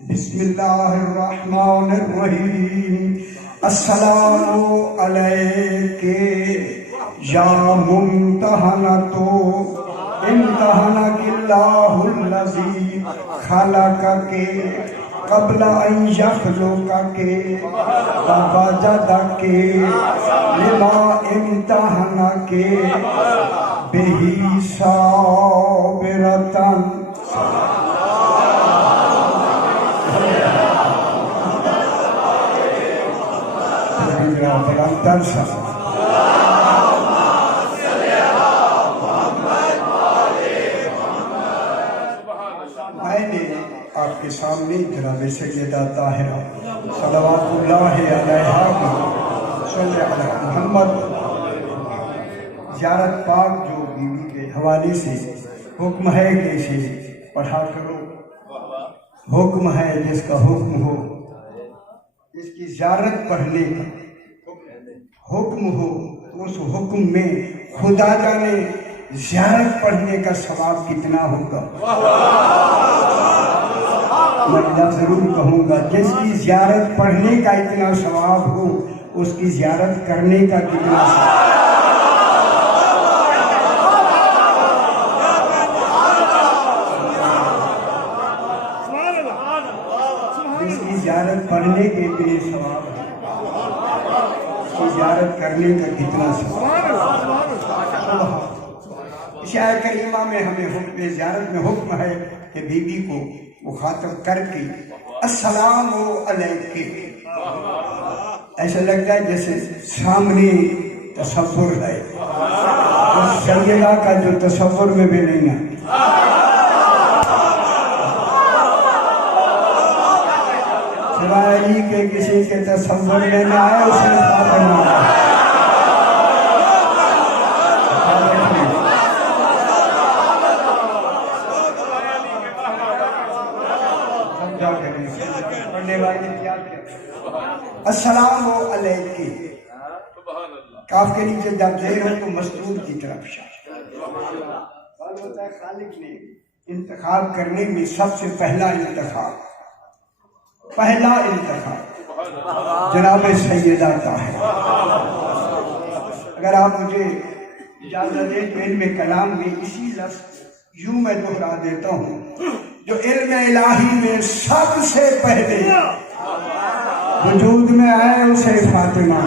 بسم اللہ الرحمن الرحیم السلام علیک یا ممتحنۃ امتحنک اللہ الذی خلقک قبل ان یخلقک ووجدک لما امتحنک بہ صابرۃ میں نے آپ کے سامنے جناب سیدہ طاہرہ صلوات اللہ علیہا صلی علی محمد زیارت پاک جو بیوی کے حوالے سے حکم ہے کہ اسے پڑھا کرو، حکم ہے جس کا حکم ہو، اس کی زیارت پڑھنے کا حکم ہو، اس حکم میں خدا جانے زیارت پڑھنے کا ثواب کتنا ہوگا۔ میں ضرور کہوں گا جس کی زیارت پڑھنے کا اتنا ثواب ہو، اس کی زیارت کرنے کا کتنا ثواب۔ جس کی زیارت پڑھنے کے اتنے ثواب ہے، اس کی زیارت کرنے کا کتنا ثواب۔ شاہ کریمہ میں ہمیں حکم زیارت میں حکم ہے کہ بی بی کو مخاطب کر کے السلام علیک، ایسا لگتا ہے جیسے سامنے تصور ہے، سیدہ کا جو تصور میں بھی نہیں ہے۔ سوائے علی کے کسی کے تصور میں نہ آئے اسے فاطمہ السلام علیک، کاف کے نیچے جب زیر ہو تو مسرور کی طرف ہوتا ہے۔ خالق نے انتخاب کرنے میں سب سے پہلا انتخاب جناب سیدہ طاہرہ۔ اگر آپ مجھے اجازت دیں تو علم کلام میں اسی لفظ یوں میں دہرا دیتا ہوں، جو علم الہی میں سب سے پہلے وجود میں آئے اسے فاطمہ۔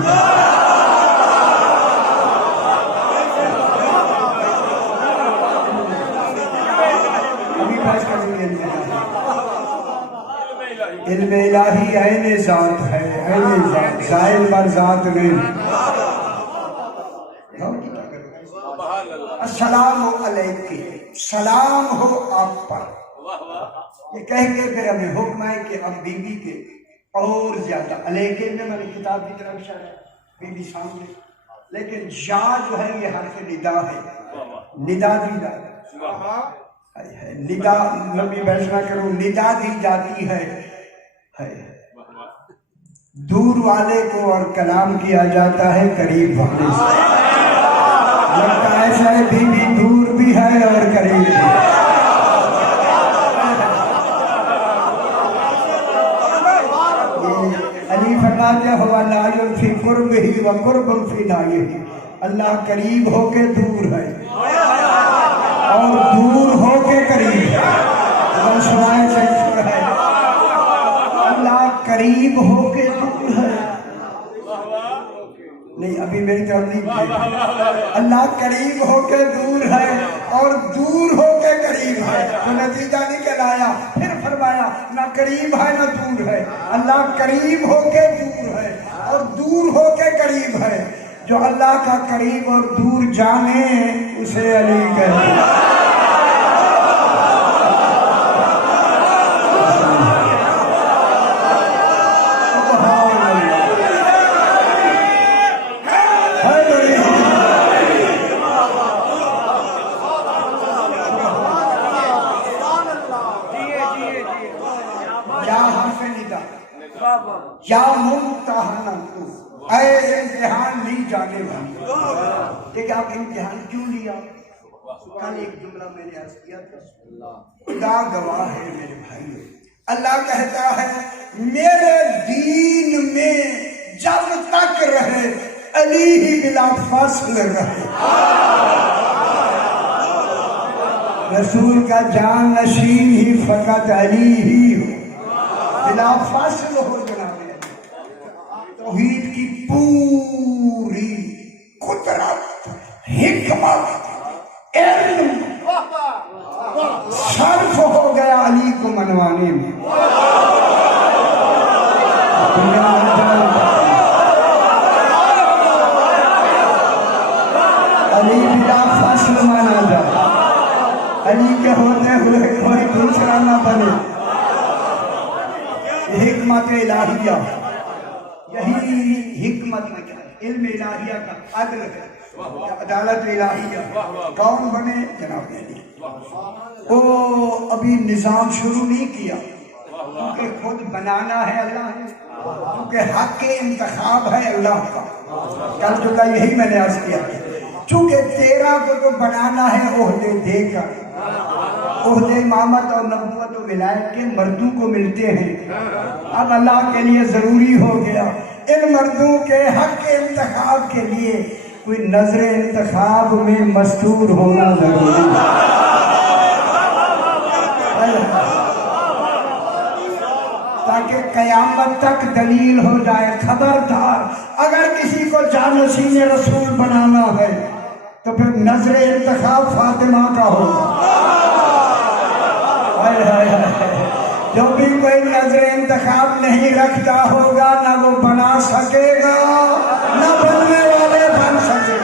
ابھی بات کریں گے علم الہی عین ذات ہے، عین ذات، ظاہر بر ذات نہیں۔ السلام علیک، سلام ہو آپ پر، یہ کہہ کے پھر ہمیں حکم ہے کہ اب بی بی کے اور زیادہ علیکے میں نے کتاب کی طرف اشارہ ہے، بی بی سامنے، لیکن یا جو ہے یہ حرف ندا ہے، ندا دی جاتی ہے، ندا لمبی بحث نہ کرو، ندا دی جاتی ہے، دور والے کو اور کلام کیا جاتا ہے قریب والے سے۔ لگتا ہے ایسا ہے بی بی دور بھی ہے اور قریب بھی ہے۔ علی فرماتے ہوا نائل فی قرب ہی و قرب فی نائل، اللہ قریب ہو کے دور ہے اور دور ہو کے قریب ہے۔ اگر سنائے سے ہے اللہ قریب ہو کے دور ہے، نہیں ابھی میری طرف نہیں، اللہ قریب ہو کے دور ہے اور دور ہو کے قریب ہے، تو نتیجہ نکلایا پھر فرمایا نہ قریب ہے نہ دور ہے، اللہ قریب ہو کے دور ہے اور دور ہو کے قریب ہے۔ جو اللہ کا قریب اور دور جانے اسے علی کہتے ہیں۔ یا ممتحنۃ، اے امتحان لی جانے والی۔ کہ آپ امتحان کیوں لیا؟ کل ایک جملہ میں نے عرض کیا تھا، خدا گواہ ہے میرے بھائی، اللہ کہتا ہے میرے دین میں جب تک رہے علی ہی بلا فاصل رہے. رسول کا جان نشین ہی فقط علی ہی ہو، بلا فاصل ہو جناب علی. توحید کی پوری قدرت، حکمت، علم صرف ہو گیا علی کو منوانے میں. علی بلا فاصل مانا جائے، علی کے ہوتے ہوئے کوئی دوسرا نہ بنے. حکمت الہیہ، یہی حکمت میں کیا ہے؟ علم الہیہ کا عدل ہے، عدالت الہیہ. کون بنے؟ جناب علی. وہ ابھی نظام شروع نہیں کیا کیونکہ خود بنانا ہے اللہ نے، کیونکہ حق انتخاب ہے اللہ کا. کل جو کا یہی میں نے عرض کیا، چونکہ تیرا کو تو بنانا ہے عہدے دے کر. عہدے امامت اور نبوت و ولایت کے مردوں کو ملتے ہیں. اب اللہ کے لیے ضروری ہو گیا ان مردوں کے حق انتخاب کے لیے کوئی نظر انتخاب میں مستور ہونا ضروری ہے. تاکہ قیامت تک دلیل ہو جائے. خبردار اگر کسی کو جانشین رسول بنانا ہے تو پھر نظر انتخاب فاطمہ کا ہوگا. جو بھی کوئی نظر انتخاب نہیں رکھتا ہوگا نہ وہ بنا سکے گا نہ بننے والے بن سکے گا.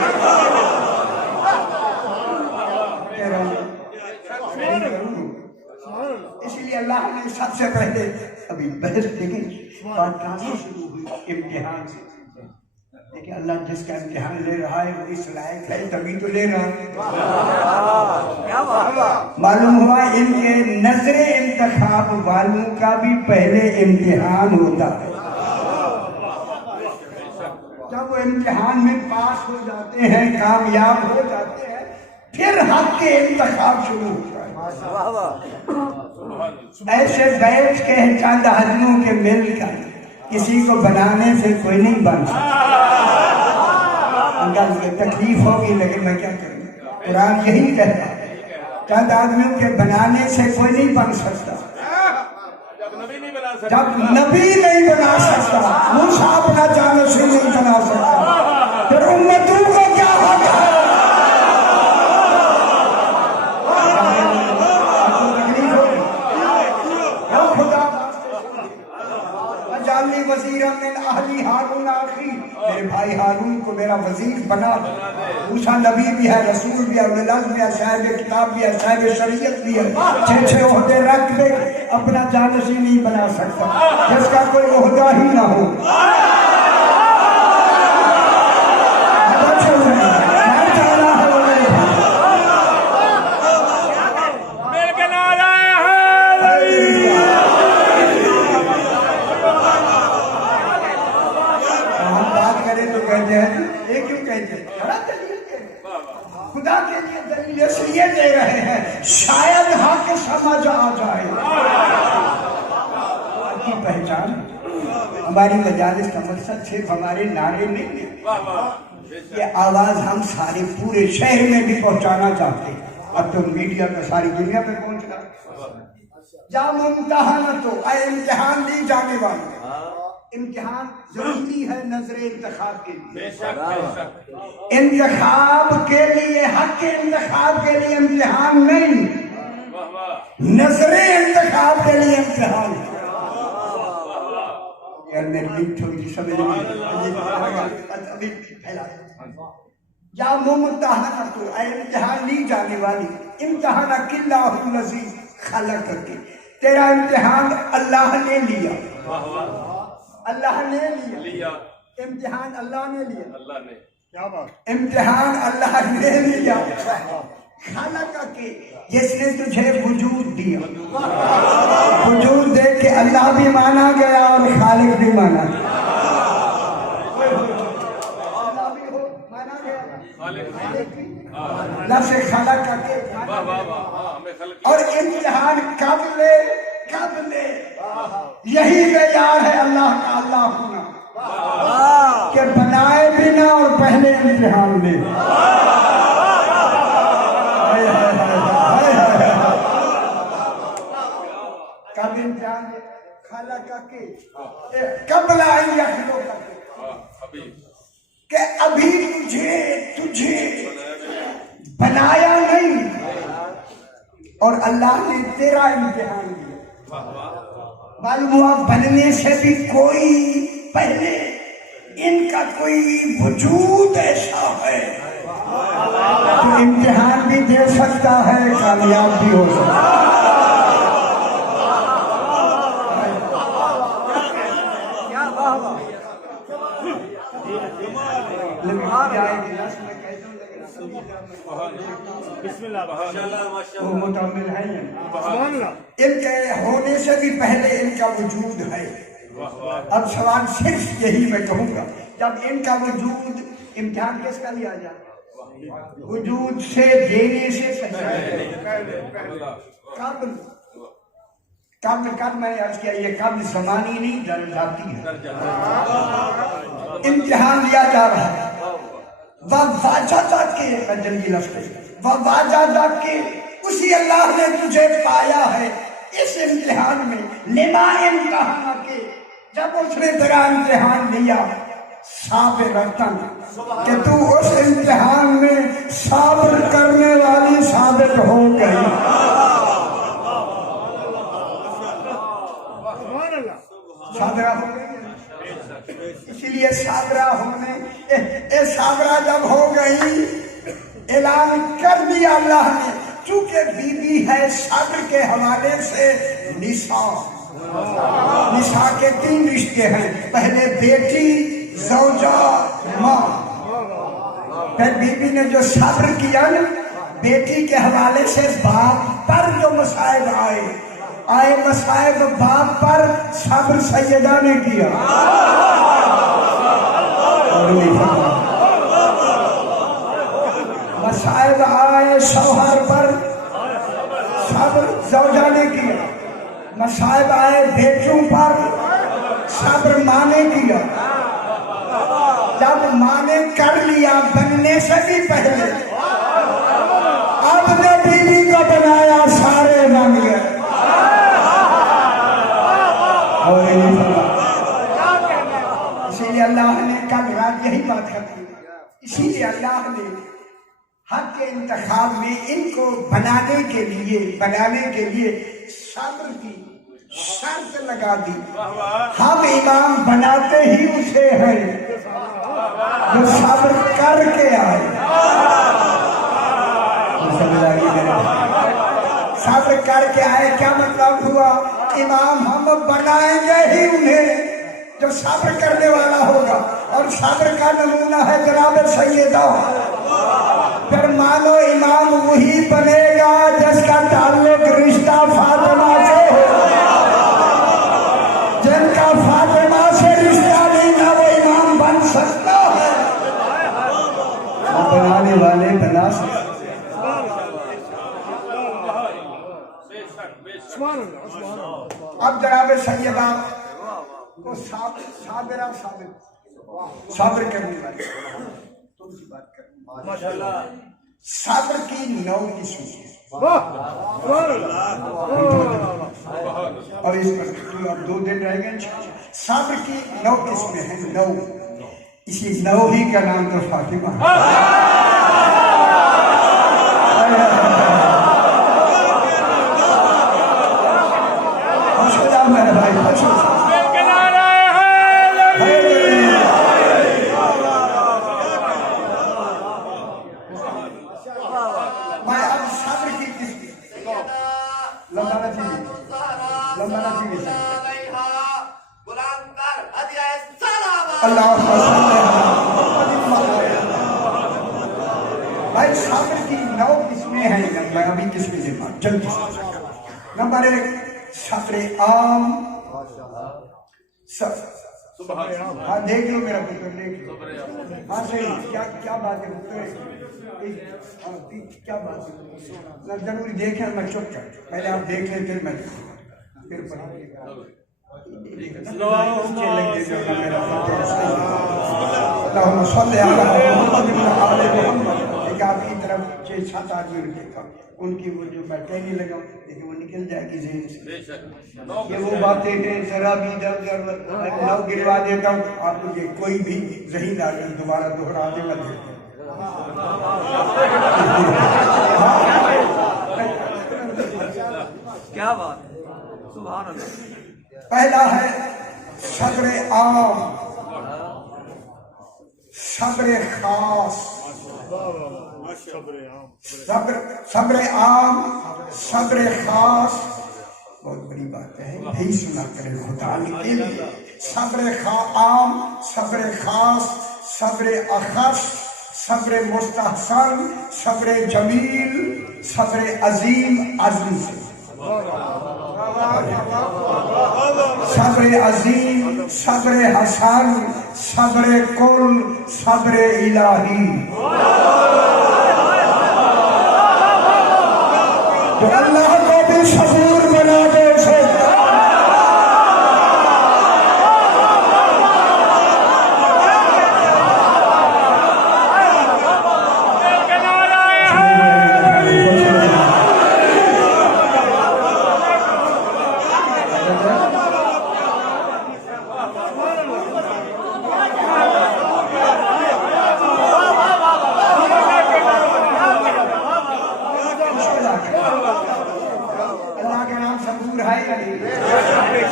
اس لیے اللہ نے سب سے پہلے ابھی بحث دیکھیں بات کہاں سے شروع ہوئی؟ امتحان سے. دیکھیں اللہ جس کا امتحان لے رہا ہے وہ اس لائق ہے تبھی تو لے رہا ہے. معلوم ہوا ان کے نظر انتخاب والوں کا بھی پہلے امتحان ہوتا ہے. جب وہ امتحان میں پاس ہو جاتے ہیں، کامیاب ہو جاتے ہیں، پھر حق کے انتخاب شروع ہوتا ہے. ایسے بیٹھ کے چند آدمیوں کے مل کر کسی کو بنانے سے کوئی نہیں بن سکتا. تکلیف ہوگی لیکن میں کیا کروں، قرآن یہی کہتا ہے چند آدمیوں کے بنانے سے کوئی نہیں بن سکتا. جب نبی نہیں بنا سکتا، موسیٰ اپنا جانشین نہیں بنا سکتا، پھر امتوں کو کیا ہوگا؟ وزیرا من اہلی ہارون اخی، میرے بھائی ہارون کو میرا وزیر بنا دو. موسیٰ نبی بھی ہے، رسول بھی ہے، اولو العزم بھی ہے، صاحب کتاب بھی ہے، صاحب شریعت بھی ہے. 6 عہدے رکھ دے، اپنا جانشین نہیں بنا سکتا جس کا کوئی عہدہ ہی نہ ہو. خدا کے لیے دلیل اس لیے دے رہے ہیں شاید حق سمجھ آ جائے. کی پہچان ہماری مجالس کا مقصد صرف ہمارے نعرے نہیں ہے، یہ آواز ہم سارے پورے شہر میں بھی پہنچانا چاہتے ہیں. اب تو میڈیا کا ساری دنیا پہ پہنچ رہا. یا ممتحن تو اے امتحان لی جانے والے، امتحان ضروری ہے نظر انتخاب کے لیے. انتخاب کے لیے، حق کے انتخاب کے لیے امتحان نہیں، نظر انتخاب کے لیے امتحان. یار میری لنک تھوڑی سی سمجھ ابھی پھیلا. یا ممتحن تو اے امتحان لی جانے والی، امتحان اللہ الذی خلق کے، تیرا امتحان اللہ نے لیا. اللہ نے لیا امتحان، اللہ نے لیا. کیا بات؟ امتحان اللہ نے لیا. خالق کے، جس نے تجھے وجود دیا. وجود دیکھ کے اللہ بھی مانا گیا اور خالق بھی مانا گیا. اللہ بھی ہو مانا گیا، لفظ خالق کے. اور امتحان کب لے؟ کب لے؟ یہی معیار ہے اللہ کا اللہ ہونا کہ بنائے بنا اور پہلے امتحان لے. کب امتحان لے خالق کے قبل ان یخلق کہ ابھی تجھے بنایا نہیں اور اللہ نے تیرا امتحان لیا. معلوم ہوا بننے سے بھی کوئی پہلے ان کا کوئی وجود ایسا ہے تو امتحان بھی دے سکتا ہے, کامیاب بھی ہو سکتا ہے. وہ متعمل ہے ان کے ہونے سے بھی پہلے ان کا وجود ہے. اب سوال صرف یہی میں کہوں گا, جب ان کا وجود امتحان کس کا لیا جائے؟ وجود سے دینے سے پہلے قبل میں عرض کیا, یہ قبل زمانی نہیں ذاتی ہے. امتحان لیا جا رہا ہے جنگی لفظ واجہ کے اسی اللہ نے تجھے پایا ہے اس امتحان میں. لما امتحان کے جب اس نے تیرا امتحان لیا صابرتن کہ تو اس امتحان میں صبر کرنے والی ثابت ہو گئی. صابرہ ہو گئی. اسی لیے صابرہ ہونے صابرہ جب ہو گئی اعلان کر دیا اللہ نے, چونکہ بی بی ہے صبر کے حوالے سے نساء کے 3 رشتے ہیں. پہلے بیٹی, زوجہ, ماں. پھر بی بی نے جو صبر کیا نا بیٹی کے حوالے سے باپ پر جو مصائب آئے مصائب باپ پر صبر سیدہ نے کیا. مصائب آئے شوہر پر صبر زوجہ نے کیا. مصائب آئے بیٹوں پر صبر ماں نے کیا. جب ماں نے کر لیا بننے سے بھی پہلے اب نے بیوی کو بنایا سارے بن گئے. اسی لیے اللہ نے کل رات یہی بات کرتی, اسی لیے اللہ نے حق کے انتخاب میں ان کو بنانے کے لیے صبر کی شرط لگا دی. ہم امام بناتے ہی اسے ہیں جو صبر کر کے آئے. صبر کر کے آئے کیا مطلب ہوا؟ امام ہم بنائیں گے ہی انہیں جو صبر کرنے والا ہوگا, اور صبر کا نمونہ ہے جناب سیدہ. پھر مانو امام وہی بنے گا جس کا تعلق رشتہ فاطمہ سے ہو. جن کا فاطمہ سے رشتہ نہیں نہ وہ امام بن سکتا ہے. بنانے والے بنا سکتے. اب جناب سیدہ کو صابرہ صبر کرنے والے صبر کی 9 قسمیں اور اس پر اب 2 دن رہ گئے. صبر کی 9 قسمیں ہیں. 9 اسی 9 ہی کا نام تو فاطمہ ہے. میرے بھائی بھائی صبر کی 9 قسمیں ہیں. میں ابھی قسمیں دیتا ہوں جلدی. نمبر 1 صبر عام. ہاں دیکھ لو میرا پتر, دیکھ لو. ہاں صحیح. کیا بات ہے کیا بات ہے ضروری دیکھیں. میں چپ کر پہلے آپ دیکھ لیں پھر میں پھر پڑھیں. اللہم صلی علی محمد و آل محمد. ایک آپ کی طرف 6-7 آدمی دیکھا ان کی وہ جو میں کہنے لگا لیکن وہ نکل جائے گی ذہن سے. یہ وہ باتیں ہیں ذرا بھی ادھر نو گروا دیتا ہوں آپ کو. یہ کوئی بھی ذہین آدمی دوبارہ دوہرا دے مت. کیا بات ہے، سبحان اللہ. پہلا ہے صبر عام، صبر خاص. صبر عام، صبر خاص بہت بڑی بات ہے. یہی سنا کرے خدا کے لیے. صبر عام، صبر خاص، صبر اخص، صبر مستحسن، صبر جمیل، صبر عظیم. عظم سے صبر عظیم، صبر حسن، صبر کل، صبر الہی. تو اللہ کو بھی صبور بنا دے اسے.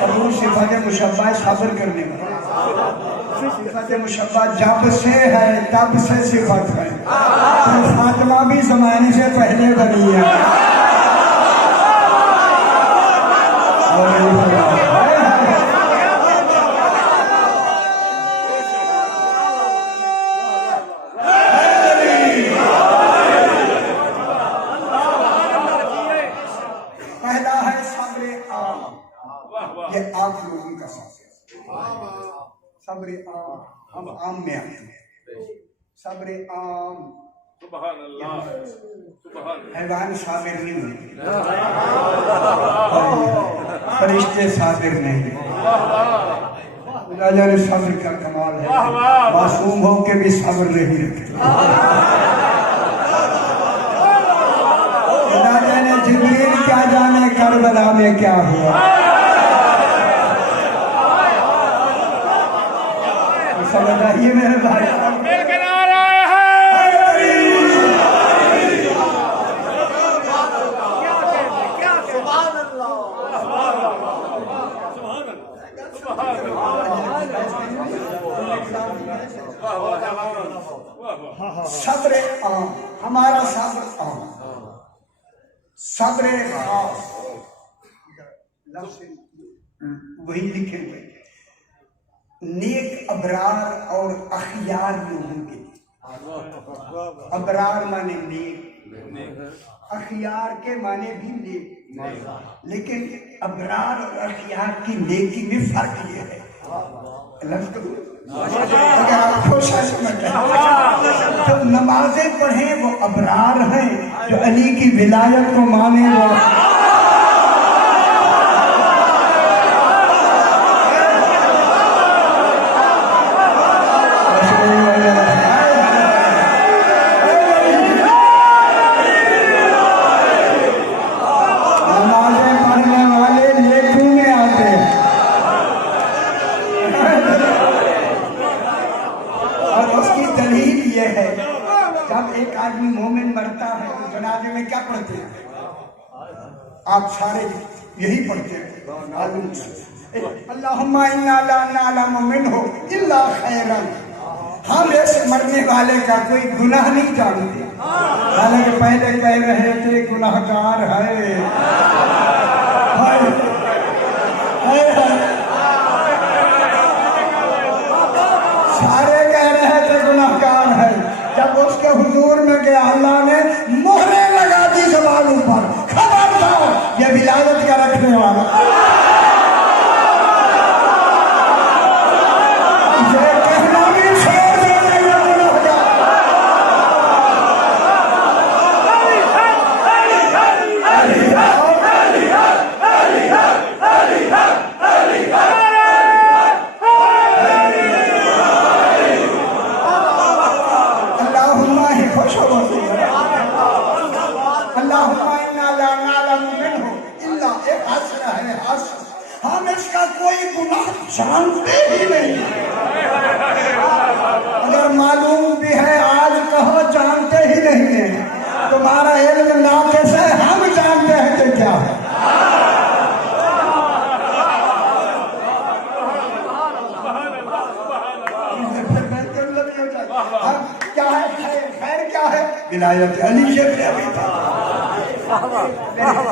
صبور صفت مشبہ صبر کرنے والا. صفت مشبہ جب سے ہے تب سے صفت ہے. فاطمہ بھی زمانے سے پہلے بنی ہے. پہلا ہے صبر عام. یہ آپ لوگوں کا صبر عام. ہم عام میں آتے ہیں. صبر عام. حیوان صابر نہیں ہوتے، فرشتے صابر نہیں. خدا جانے صبر کا کمال ہے. معصوم ہو کے بھی صبر نہیں رکھتے. خدا جانے جبریل کیا جانے کربلا میں کیا ہوا. سمجھ آئیے میرے بھائی. صبر عام، ہمارا صبر عام. صبر خاص وہی لکھے ہوئے نیک ابرار اور اخیار لوگوں کے لیے. ابرار مانے نیک، اخیار کے مانے بھی نیک. لیکن ابرار اور اخیار کی نیکی میں فرق یہ ہے. اگر آپ خوشا سمجھ رہے جو نمازیں پڑھیں وہ ابرار ہیں، جو علی کی ولایت کو مانے وہ آپ سارے یہی پڑھتے ہیں. اللہم انا لا نعلم منہ الا خیرا. ہم ایسے مرنے والے کا کوئی گناہ نہیں جانتے، حالانکہ پہلے کہہ رہے تھے گناہگار ہے. سارے کہہ رہے تھے گناہگار ہے. جب اس کے حضور میں گیا اللہ نے مہریں لگا دی زبانوں پر. خبردار یہ ولایت کا رکھنے والا. یہ کہنا بھی چھوڑ دینے کا گناہگار. ہم اس کا کوئی گناہ جانتے ہی نہیں، اگر معلوم بھی ہے آج کہو جانتے ہی نہیں ہیں، تمہارا علم ناقص ہے، ہم جانتے ہیں کہ کیا ہے۔ کیا ہے خیر کیا ہے؟ ولایت علی ابن ابی طالب۔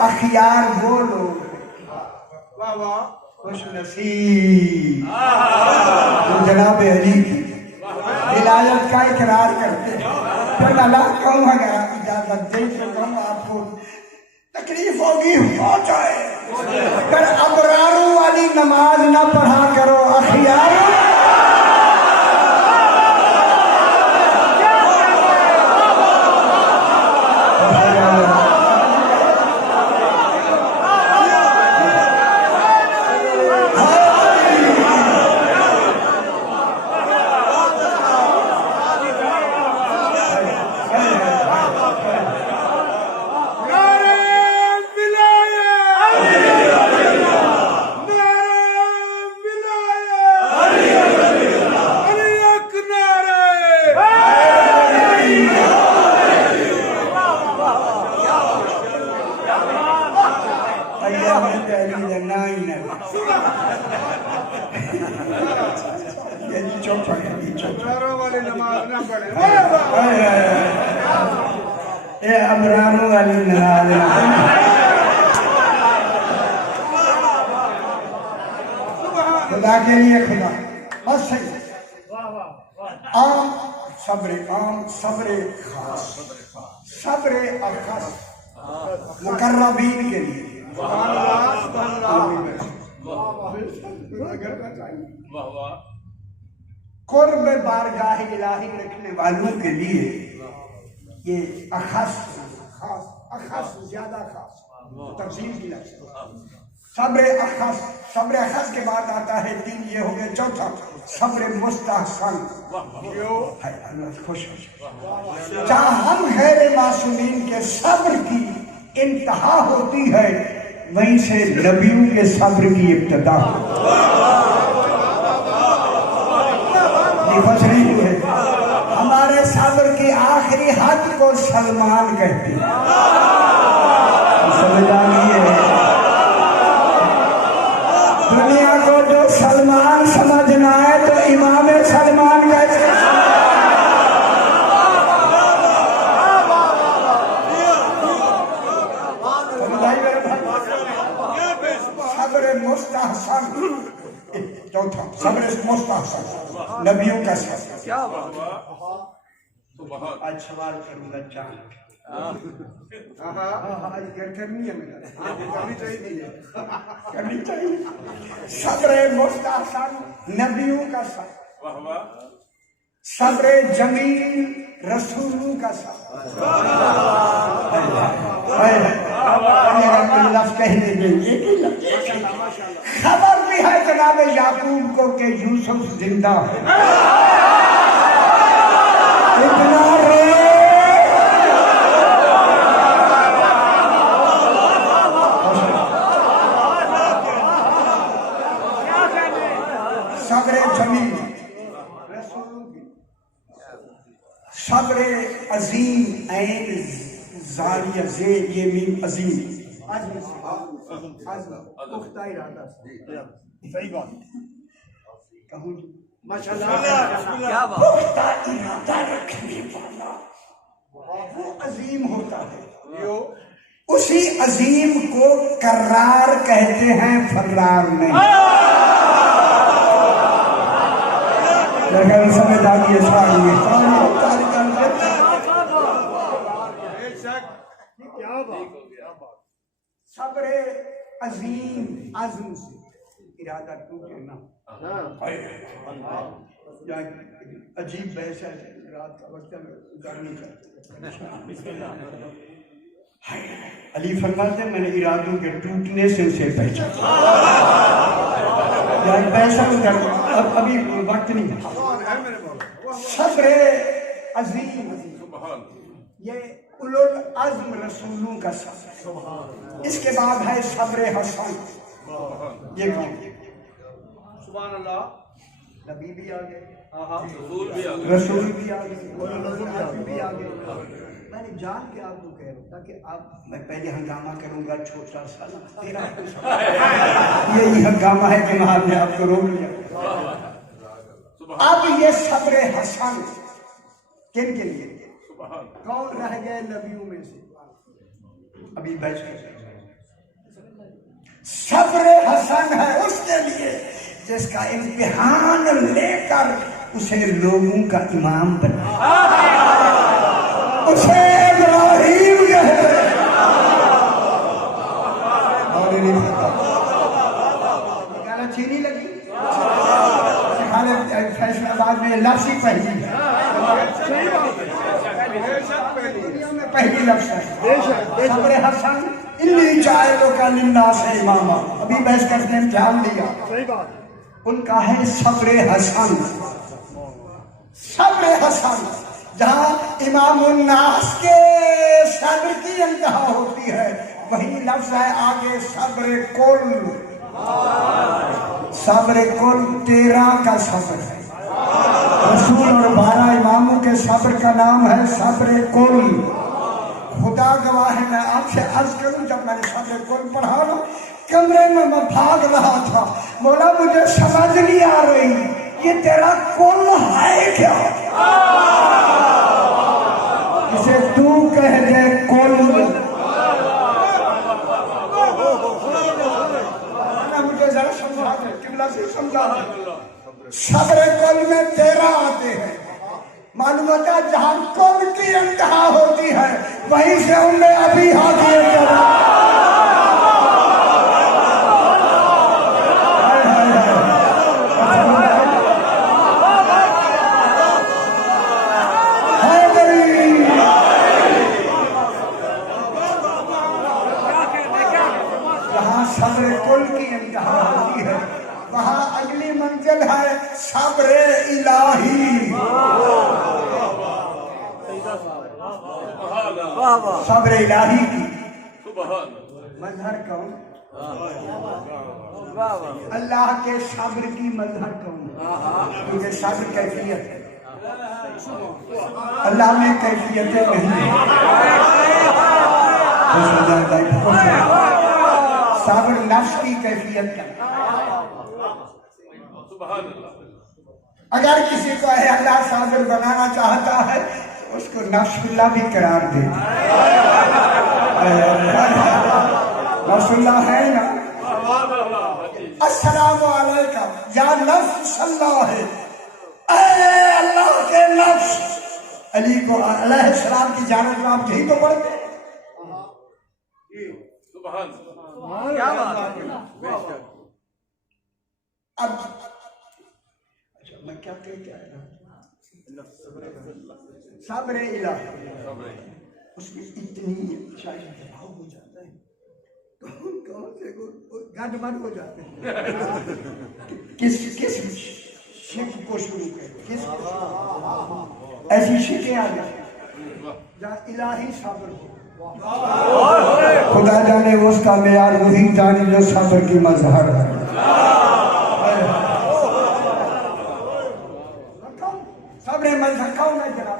اخیار وہ لوگ خوش نصیب جو جناب علی کی ولایت کا اقرار کرتے ہیں۔ پھر اللہ کہوں اگر آپ اجازت دیں تو کہوں آپ کو تکلیف ہوگی، ہو جائے، پر ابراروں والی نماز نہ پڑھا کرو اخیاروں۔ ابراروں والی نماز خدا کے لیے خدا بس صحیح۔ عام صبر، عام صبر خاص، صبر اخص مقربین کے لیے، قرب بارگاہ الہی رکھنے والوں کے لیے یہ اخص، خاص، اخص زیادہ خاص تفصیل کی لفظ۔ صبر اخص، صبر اخص کے بعد آتا ہے تین، یہ ہو گیا چوتھا صبر مستحسن۔ خوش ہو جہاں ہم غیر معصومین کے صبر کی انتہا ہوتی ہے وہیں سے نبیوں کے صبر کی ابتدا خوش نہیں ہوئے۔ ہمارے صبر کی آخری حد کو سلمان کہتے ہیں، سمجھ آئیے دنیا کو جو سلمان سمجھنا ہے تو امام سلمان کہتے ہیں۔ صبر مستحسن چوتھا، صبر مستحسن نبیوں کا صبر۔ کیا آج سوال کروں گا چاند، آج گھر کرنی ہے میرا، کرنی چاہیے۔ صبر مستحسن نبیوں کا صبر، صبر جمیل رسولوں کا صبر۔ لفظ کہنے دیں، خبر بھی ہے جناب یعقوب کو کہ یوسف زندہ ہے، اتنا صبر جمیل رسولوں کی، صبر عظیم عین زاریہ زید یہ میم عظیم، پختہ ارادہ، صحیح بات کہوں ماشاءاللہ، کیا بات، پختہ ارادہ رکھنے والا وہ عظیم ہوتا ہے۔ اسی عظیم کو کرار کہتے ہیں، فرار نہیں۔ لیکن سمجھ آگئی صبر عظیم، عزم سے ارادہ ٹوٹے نہ۔ عجیب بحث ہے، رات کا وقت گزارنے کا۔ علی فرماتے ہیں میں نے ارادوں کے ٹوٹنے سے اسے پہچانا۔ ابھی وقت نہیں ہے۔ صبر عظیم، یہ اولو العزم رسولوں کا صبر۔ اس کے بعد ہے صبر حسن، یہ کون؟ سبحان اللہ. نبی بھی آ گئے, رسول بھی آ گئے. رسول بھی آ گئے, بھی آ گئے. میں نے جان کے آپ کو کہہ رہا ہوں تاکہ آپ, میں پہلے ہنگامہ کروں گا چھوٹا سا, یہی ہنگامہ ہے کہ وہاں نے آپ کو روک لیا. اب یہ صبر حسن کن کے لیے؟ کون رہ گئے نبیوں میں سے؟ ابھی بحث کر. صبر حسن ہے اس کے لیے جس کا امتحان لے کر اسے لوگوں کا امام بنا, اسے ابراہیم کہے. اور گانا چینی لگی فیصلہ آباد میں لفظ ہی پہلی ہے, دنیا میں پہلی لفظ ہے صبر حسن. انی جاعلک للناس اماما, ابھی بحث کرتے ہیں دھیان دیا. ان کا ہے صبر حسن. صبر حسن جہاں امام الناس کے صبر کی انتہا ہوتی ہے, وہی لفظ ہے آگے صبر کل. صبر کل 13 کا صبر ہے. رسول اور 12 اماموں کے صبر کا نام ہے صبر کل. خدا گواہ ہے, میں آپ سے عرض کروں, جب میں نے صبر کل پڑھا نا کمرے میں بھاگ رہا تھا, بولا مجھے سمجھ نہیں آ رہی یہ تیرا کل ہے کیا؟ اسے تو کہہ دے کل. مجھے ذرا سمجھا دے, قبلہ سے سمجھا دے. صبر کل میں 13 آتے ہیں. معلوم ہوتا ہے جہاں کل کی انتہا ہوتی ہے وہیں سے ان نے ابھی حاضر جہاں صبر کل کی انتہا ہوتی ہے وہاں اگلی منزل ہے صبر الہی. صبر الہی کی مظہر کون؟ اللہ کے صبر کی مظہر کون؟ کیونکہ صبر کیفیت ہے, اللہ میں کیفیتیں نہیں ہیں. صبر نفس کی کیفیت کا. اگر کسی کو ہے اللہ صابر بنانا چاہتا ہے اس کو نفس اللہ بھی قرار دے. نفس اللہ ہے نا, السلام علیکم یا نفس اللہ ہے, اے اللہ کے نفس. علی کو علیہ السلام کی جانب میں آپ یہی تو پڑھتے ہیں. اب میں کیا کہہ کے آیا, صبر الہی اس میں اتنی شاید دباؤ ہو جاتا ہے, کون سے گڈ مڈ ہو جاتے ہیں. کس شک کو شروع کریں, کس ایسی شکیں آ جائیں جہاں الہی صبر ہو. خدا جانے اس کا معیار وہی جانے جو صبر کی مظہر ہے. صبر مظہر کون ہے جناب؟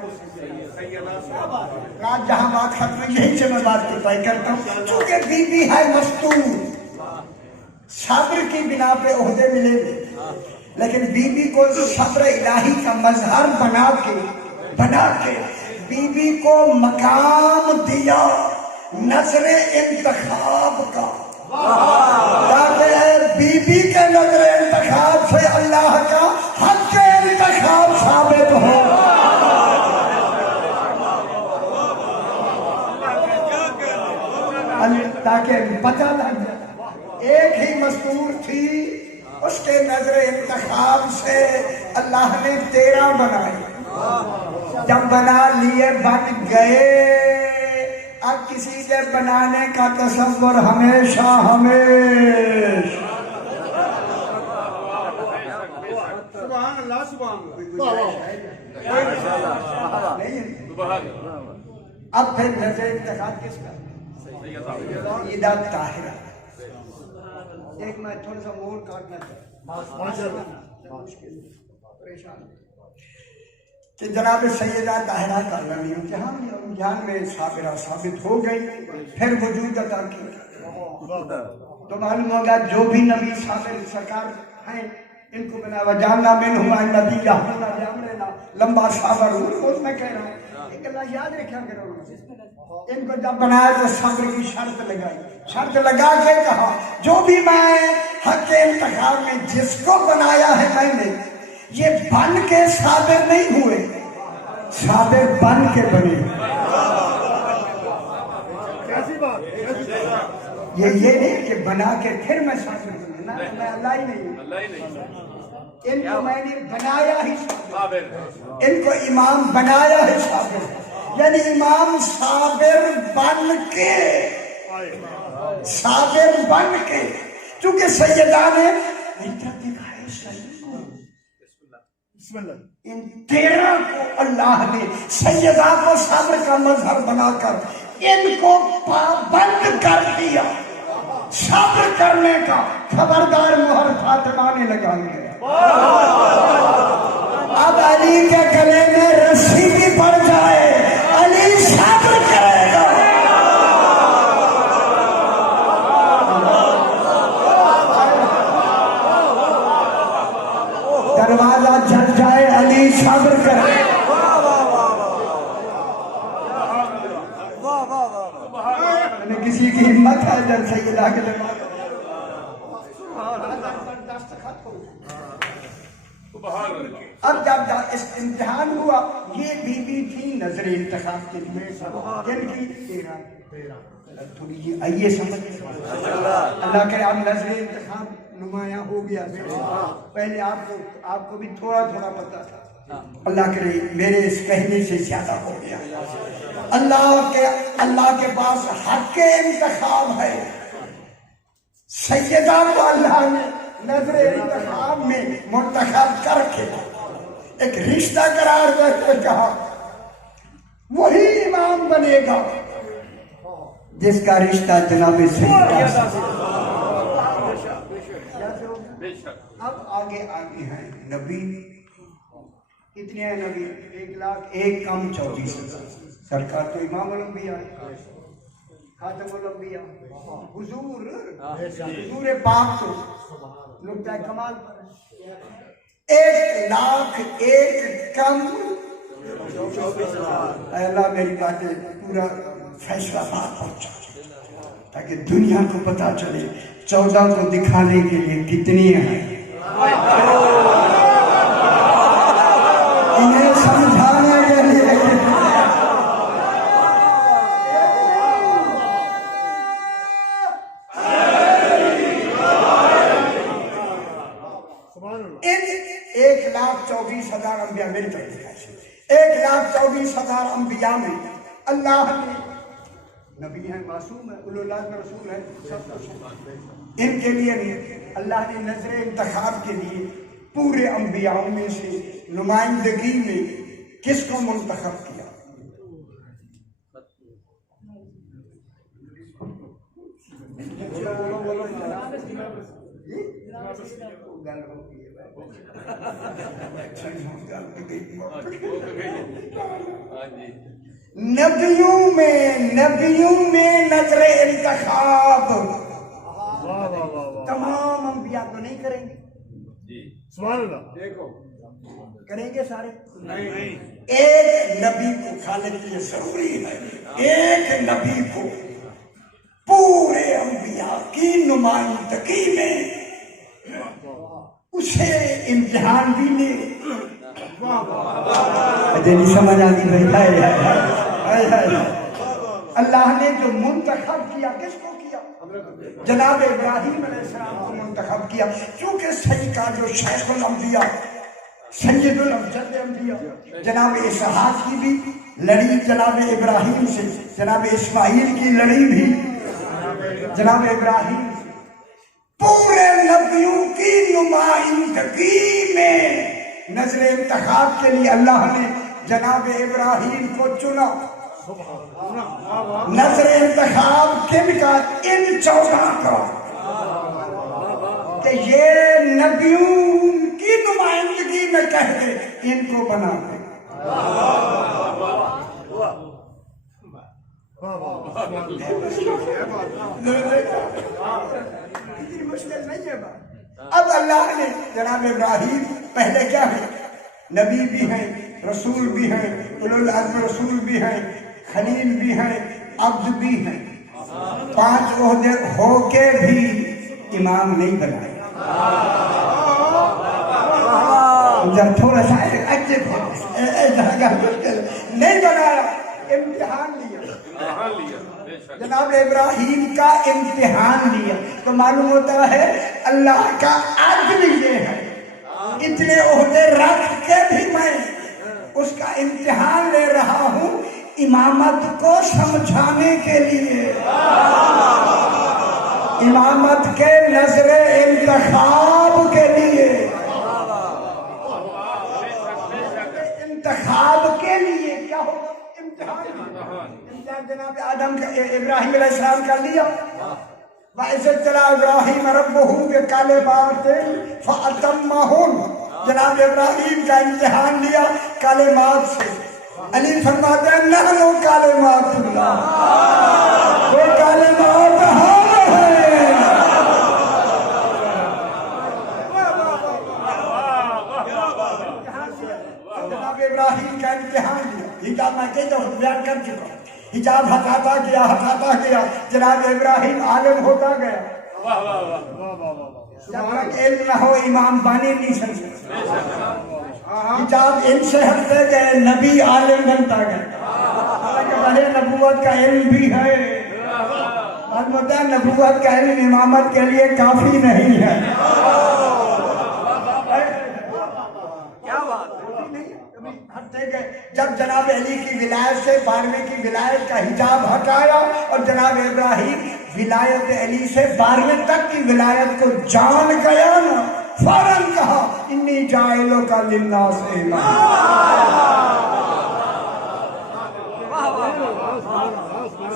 رات جہاں بات ختم یہی سے میں بات کو طے کرتا ہوں. چونکہ بی بی ہے مستور, صبر کی بنا پہ عہدے ملے گے, لیکن بی بی کو صبر الہی کا مظہر بنا کے بی بی کو مقام دیا نظر انتخاب کا, تاکہ بی بی کے نظر انتخاب سے اللہ کا حق انتخاب ثابت ہو. تاکہ پتہ لگ جائے ایک ہی مستور تھی, اس کے نظر انتخاب سے اللہ نے 13 بنائے. جب بنا لیے بن گئے, اب کسی کے بنانے کا تصور ہمیشہ سبحان اللہ سبحان اللہ. اب پھر نظر انتخاب کس کا؟ سیدہ طاہرہ. ایک میں تھوڑا سا مور کاٹنا چاہتا پریشان کہ جناب سیدہ طاہرہ کا رمی امتحان میں صابرہ ثابت ہو گئی، پھر وجود عطا کیا۔ تو معلوم ہوگا جو بھی نبی صابر سرکار ہیں ان کو بنا وجعلنا منہم الذین یہدون بامرنا لما صبروا، خود میں کہہ رہا ہوں ایک اللہ یاد رکھا کرو، ان کو جب بنایا تو صبر کی شرط لگائی، شرط لگا کے کہا جو بھی میں حق کے انتخاب میں جس کو بنایا ہے میں نے، یہ بن کے صابر نہیں ہوئے، صابر بن کے بنے۔ یہ نہیں کہ بنا کے پھر میں صابر بنے، نہ میں اللہ ہی نہیں ہوں، ان کو میں نے بنایا ہی صابر، ان کو امام بنایا ہے صابر، یعنی امام صابر بن کے، صابر بن کے، چونکہ سیدہ نے فطرت دکھائی صحیح، ان 13 کو اللہ نے سیدہ کو صبر کا مظہر بنا کر ان کو پابند کر دیا صبر کرنے کا۔ خبردار مہر فاطمہ نے لگائی ہے، اب علی کے گلے میں رسی بھی پڑ جائے علی صبر کرے گا۔ دروازہ جل جائے علی صبر کرے۔ کسی کی ہمت ہے جب سیدہ کے دروازے اب جب اس امتحان ہوا، یہ بی بی تھی نظر انتخاب کے لیے، جن کی تھوڑی جی آئیے سمجھ اللہ کرے اب نظر انتخاب نمایاں ہو گیا۔ پہلے آپ کو بھی تھوڑا تھوڑا پتا تھا، اللہ کرے میرے اس کہنے سے زیادہ ہو گیا۔ اللہ کے پاس حق انتخاب ہے، سیدہ کو اللہ نے نظر انتخاب میں منتخب کر کے ایک رشتہ قرار دے کے کہا وہی امام بنے گا جس کا رشتہ جناب سیدہ۔ اب آگے ہیں نبی، کتنے ہیں نبی؟ 1,01,000 کم 24,000۔ سرکار تو امام الانبیاء ہے، خاتم الانبیاء، حضور پاک تو نقطہ کمال پر 1,01,000 کم 24,000۔ اے اللہ میری باتیں پورا فیصلہ بات پہنچا تاکہ دنیا کو پتا چلے 14 کو دکھانے کے لیے کتنی ہیں، انہیں سمجھانے کے لیے ان 1,24,000 انبیاء میری طرف 1,24,000 انبیاء میں اللہ نے نبی ہیں، معصوم ہیں، اولو العزم رسول ہیں، سب کچھ ان کے لیے نہیں، اللہ نے نظر انتخاب کے لیے پورے انبیاء میں سے نمائندگی میں کس کو منتخب کیا؟ نبیوں میں نظر انتخاب تمام انبیاء کو نہیں کریں گے، سبحان اللہ، دیکھو کریں گے سارے نہیں، ایک نبی کو خالق یہ ضروری ہے، ایک نبی کو پورے انبیاء کی نمائندگی میں اسے امتحان بھی لے۔ نہیں سمجھ آتی بھائی، اللہ نے جو منتخب کیا کس کو کیا؟ جناب ابراہیم علیہ السلام کو منتخب کیا، کیونکہ صحیح کا جو شیخ الانبیاء سید الامجد انبیاء جناب اسحاق کی بھی لڑی جناب ابراہیم سے، جناب اسماعیل کی لڑی بھی جناب ابراہیم سے، پورے نبیوں کی نمائندگی میں نظر انتخاب کے لیے اللہ نے جناب ابراہیم کو چنا۔ نظر انتخاب کن کا؟ ان 14 کا۔ کہ یہ نبیوں کی نمائندگی میں کہہ دے ان کو بنا دے. اتنی مشکل نہیں ہے بات. اب اللہ نے جناب ابراہیم پہلے کیا ہے؟ نبی بھی ہیں، رسول بھی ہیں، اولو العزم رسول بھی ہیں، خلیل بھی ہیں، عبد بھی ہیں. 5 عہدے ہو کے بھی امام نہیں بنائے. جب تھوڑا سا اچھے نہیں بنایا، امتحان لیا. جناب ابراہیم کا امتحان لیا تو معلوم ہوتا ہے اللہ کا عدل یہ ہے. اتنے عہدے رکھ کے بھی میں اس کا امتحان لے رہا ہوں امامت کو سمجھانے کے لیے، امامت کے نظر انتخاب کے لیے، انتخاب کے لیے. کیا ہوگا؟ امتحان. جناب آدم کا ابراہیم علیہ السلام کا لیا. وَإِذِ ابْتَلَىٰ إِبْرَاهِيمَ رَبُّهُ بِكَلِمَاتٍ فَأَتَمَّهُنَّ. جناب ابراہیم کا امتحان لیا کلمات سے. علی فرماتے ہیں نحن کلمات اللہ، وہ کلمات ہم ہیں. جناب ابراہیم کا امتحان لیا. حجاب میں کئی دفعہ بیان کر چکا ہوں. حجاب ہٹاتا گیا جناب ابراہیم عالم ہوتا گیا. جب تک علم نہ ہو امام بنے نہیں سکتے. حجاب علم سے ہٹتے گئے نبی عالم بنتا گیا. بڑے نبوت کا علم بھی ہے، نبوت کا علم امامت کے لیے کافی نہیں ہے. جب جناب علی کی ولایت سے 12ویں کی ولایت کا حجاب ہٹایا اور جناب ابراہیم ولایت علی سے 12ویں تک کی ولایت کو جان گیا نا، فوراً کہا انی جاعلک للناس اماما.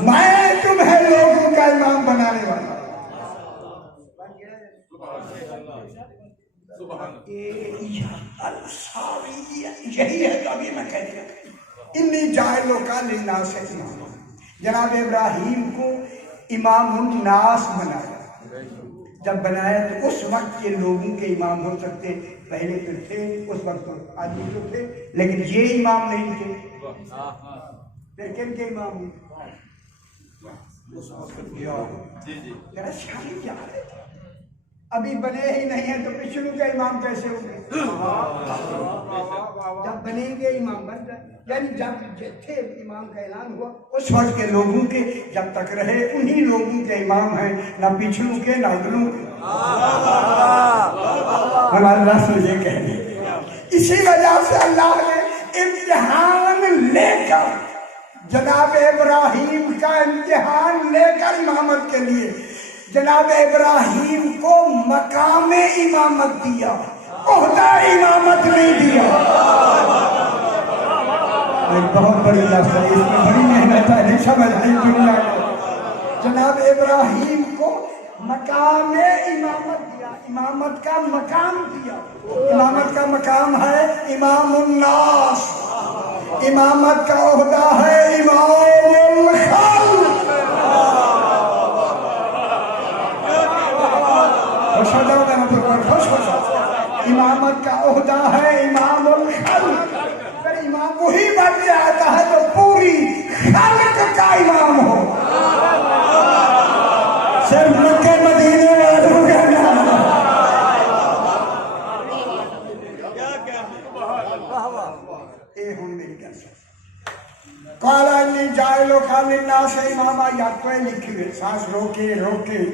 میں تمہیں لوگوں کا امام بنانے والا. یہی ہے تو ابھی میں کہہ دیا انی جاعلک للناس اماما. جناب ابراہیم کو امام الناس بنایا. جب بنایا تو اس وقت کے لوگوں کے امام ہو سکتے، پہلے تو تھے اس وقت آدمی تو تھے لیکن یہ امام نہیں تھے. پھر کن کے امام ہوئے؟ ذرا شاہی کیا ہے، ابھی بنے ہی نہیں ہیں تو پچھلوں کے امام کیسے ہوں گے؟ جب بنیں گے امام بن جائے. یعنی جب تھے امام کا اعلان ہوا اس وقت کے لوگوں کے جب تک رہے انہی لوگوں کے امام ہیں، نہ پچھلوں کے نہ اگلوں کے. ہمارے رسول یہ کہہ دیا. اسی وجہ سے اللہ نے امتحان لے کر جناب ابراہیم کا امتحان لے کر امامت کے لیے جناب ابراہیم کو مقام امامت دیا، عہدہ امامت نہیں دیا. بہت بڑی لفظ ہے، اس میں بڑی محنت ہے، نہیں سمجھ آئی دنیا کو. جناب ابراہیم کو مقام امامت دیا، امامت کا مقام دیا. امامت کا مقام ہے امام الناس، امامت کا عہدہ ہے امام الخلق. امامت کا عہدہ ہے امام الخلق. اگر امام وہی بن جاتا ہے تو پوری خلق کا امام ہو، صرف مکہ مدینے والوں کا نام. اے ہوں میری گل قال انی جاعلک للناس اماما. یا تو لکھی ہوئے سانس روکے روکے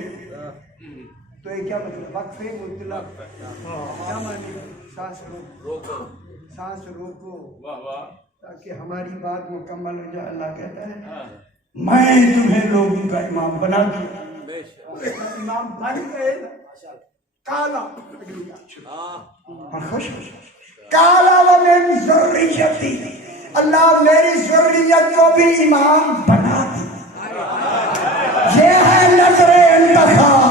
تو یہ کیا مطلب وقفے مطلق کیا معنی؟ سانس روکو تاکہ ہماری بات مکمل ہو جائے. اللہ کہتا ہے میں تمہیں لوگوں کا امام بنا دیا. امام بن گئے. کالا خوش کالا ومن ذریتی، اللہ میری ذریت کو بھی امام بنا دیا. یہ ہے نظر انتخاب.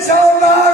14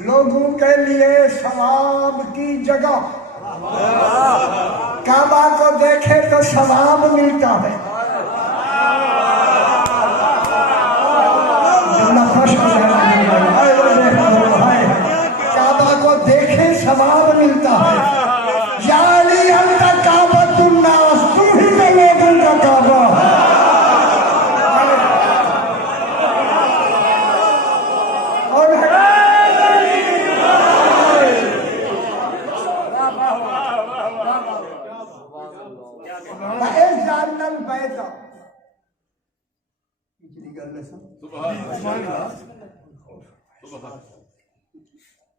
لوگوں کے لیے ثواب کی جگہ، کعبہ کو دیکھے تو ثواب ملتا ہے۔ کعبہ کو دیکھے ثواب ملتا ہے۔ یا علی انت کعبۃ الناس، تو ہی تو لوگوں کا کعبہ ہے۔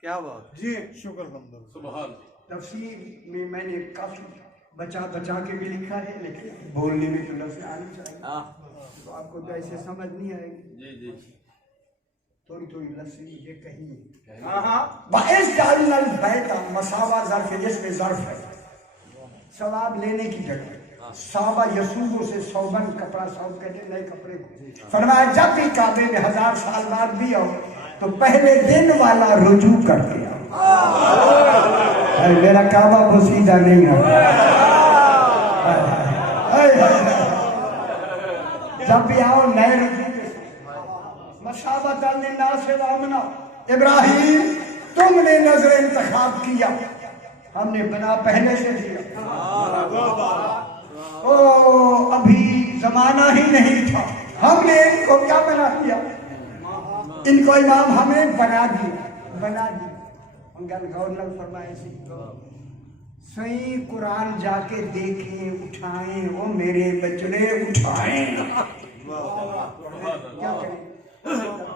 کیا بات جی، شکر الحمدللہ۔ تفسیر میں میں نے کافی بچا کے بھی لکھا ہے، لیکن بولنے میں تو لفظ آنے چاہیے، تو آپ کو تو ایسے سمجھ نہیں آئے گی، تھوڑی لفظ یہ کہیں بَإِذْ جَعَلْنَا الْبَيْتَ، مساوا ظرف جس میں ظرف ہے، ثواب لینے کی جگہ، صحابہ یسوع سے صوبن، کپڑا صوب کہتے ہیں نئے کپڑے کو، فرمایا جب بھی کعبے میں 1000 سال بعد بھی آؤ تو پہلے دن والا رجوع کر کے آؤ، میرا کعبہ بسیدہ نہیں ہے۔ جب بھی آؤ نئے رجوع کے ساتھ، مصابۃ للناس وامنا، ابراہیم تم نے نظر انتخاب کیا، ہم نے بنا پہلے سے دیا، ابھی زمانہ ہی نہیں تھا، ہم نے ان کو کیا بنا دیا، ان کو امام ہمیں بنا دیا۔ گل گورنر فرمائے صحیح قرآن جا کے دیکھیں، اٹھائیں، وہ میرے بچڑے اٹھائیں، کیا کریں،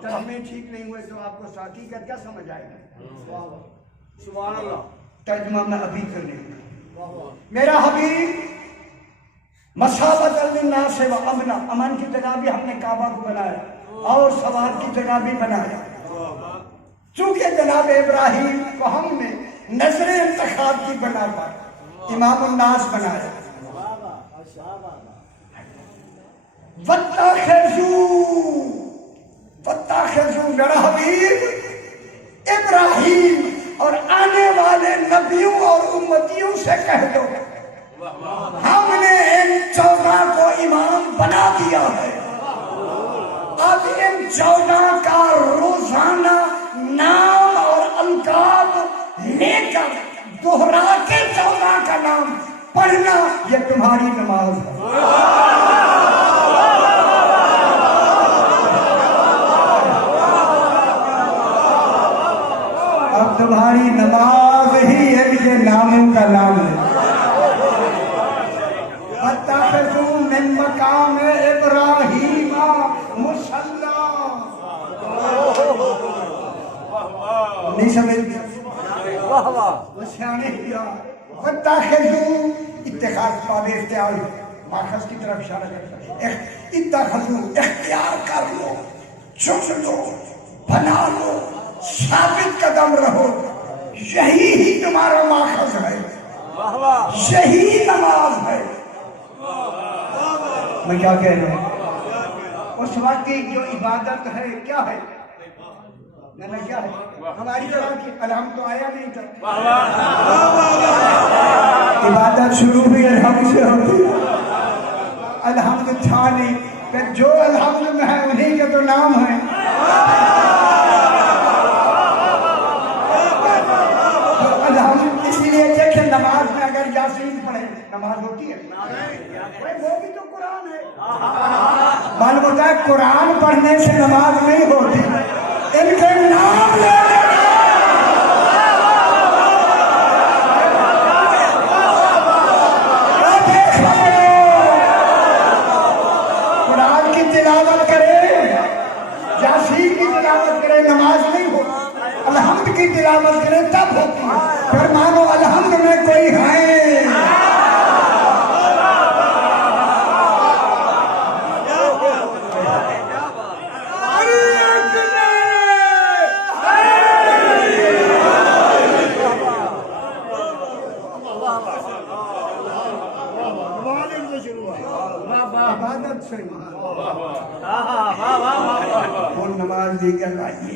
ترجمے ٹھیک نہیں ہوئے تو آپ کو ساتھی کا کیا سمجھ آئے گا؟ سبحان اللہ۔ ترجمہ میں ابھی کرنے گا، میرا حبیب مصابۃ للناس وامنا، امن کی جگہ بھی ہم نے کعبہ کو بنایا اور ثواب کی جگہ بھی بنایا، چونکہ جناب ابراہیم کو ہم نے نظر انتخاب کی بنا پر امام الناس بنایا۔ وَاتَّخِذُوا میرا حبیب ابراہیم اور آنے والے نبیوں اور امتیوں سے کہہ دو ہم نے ان 14 کو امام بنا دیا ہے، اب ان 14 کا روزانہ نام اور القاب لے کر دوہرا کے 14 کا نام پڑھنا یہ تمہاری نماز ہے۔ اب تمہاری نماز ہی ان کے ناموں کا نام ہے۔ وَاتَّخِذُوا مِن مَّقَامِ إِبْرَاهِيمَ مُصَلًّى، نہیں سمجھتے وہ سیانے کیا، وَاتَّخِذُوا اتخاذ باب اختیار، ماخذ کی طرف اشارہ کرتا ہے، اتخذوا اختیار کر لو، چن لو، بنا لو، ثابت قدم رہو، یہی ہی تمہارا ماخذ ہے، یہی نماز ہے۔ میں کیا کہہ رہا ہوں، اس وقت کی جو عبادت ہے کیا ہے، کیا ہے ہماری طرح کی الحمد تو آیا نہیں تھا، عبادت شروع ہوئی الحمد سے ہوتی، الحمد تھا نہیں، پھر جو الحمد میں ہے انہیں کے تو نام ہے، الحمد اسی لیے دیکھیں نماز میں اگر یاسین پڑھے نماز ہوتی ہے، وہ بھی تو قرآن ہے، معلوم ہوتا ہے قرآن پڑھنے سے نماز نہیں ہوتی، ان کے نام لے قرآن کی تلاوت کرے، یاسین کی تلاوت کرے، نماز نہیں ہوتی، الحمد کی تلاوت کرے تب ہوتی ہے، پھر مانو الحمد میں کوئی ہے۔ نماز دی کر آئیے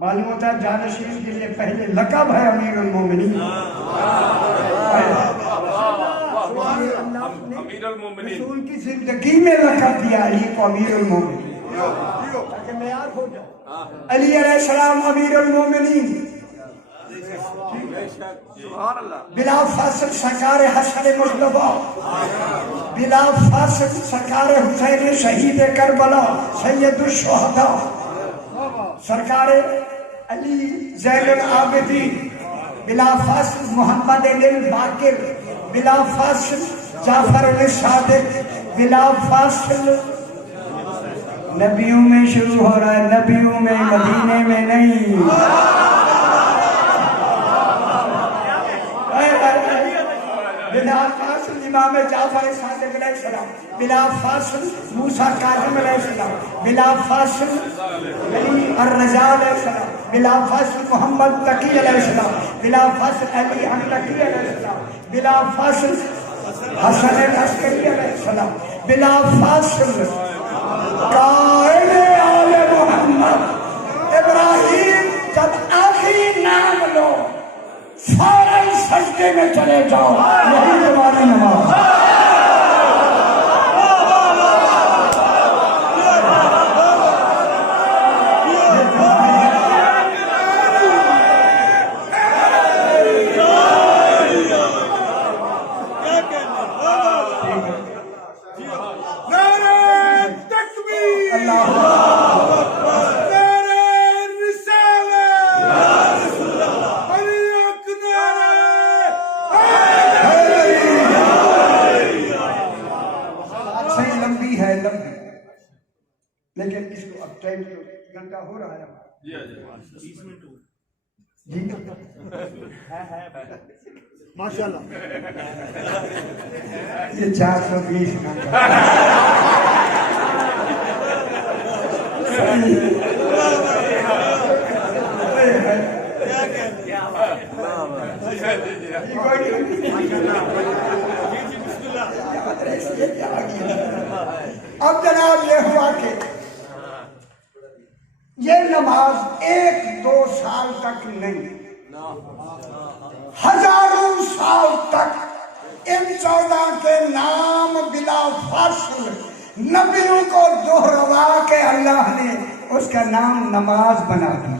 معلوم ہوتا ہے جانشین کے لیے پہلے لقب ہے امیر المومنین. امیر المومنین رسول کی زندگی میں لقب دیا علی کو امیر المومنین تاکہ معیار ہو جائے. علی علیہ السلام امیر المومنین بلا فاصل سرکار حسن مصطفیٰ، بلا فاصل سرکار حسین شہید کربلا سید الشہداء، سرکار علی زین العابدین، بلا فاصل محمد الباقر، بلا فاصل جعفر الصادق، بلا فاصل. نبیوں میں شروع ہو رہا ہے، نبیوں میں، مدینے میں نہیں. بلا فاصل امام جعفر صادق علیہ السلام، بلا فاصل موسیٰ کاظم علیہ السلام، بلا فاصل علی الرضا علیہ السلام، بلا فاصل محمد تقی علیہ السلام، بلا فاصل علی التقی علیہ السلام، بلا فاصل حسن العسکری علیہ السلام، بلا فاصل قائد آل محمد ابراہیم. جب آخری نام لو فوراً سجدے میں چلے جاؤ، یہی تمہاری نماز. لیکن اس کو اب ٹائم تو گھنٹہ ہو رہا ہے. جی ماشاءاللہ. یہ 420 گھنٹہ اب جناب یہ ہوا کہ یہ نماز 1-2 سال تک نہیں، ہزاروں سال تک ان 14 کے نام بلا فاصل نبیوں کو دہروا کے اللہ نے اس کا نام نماز بنا دیا.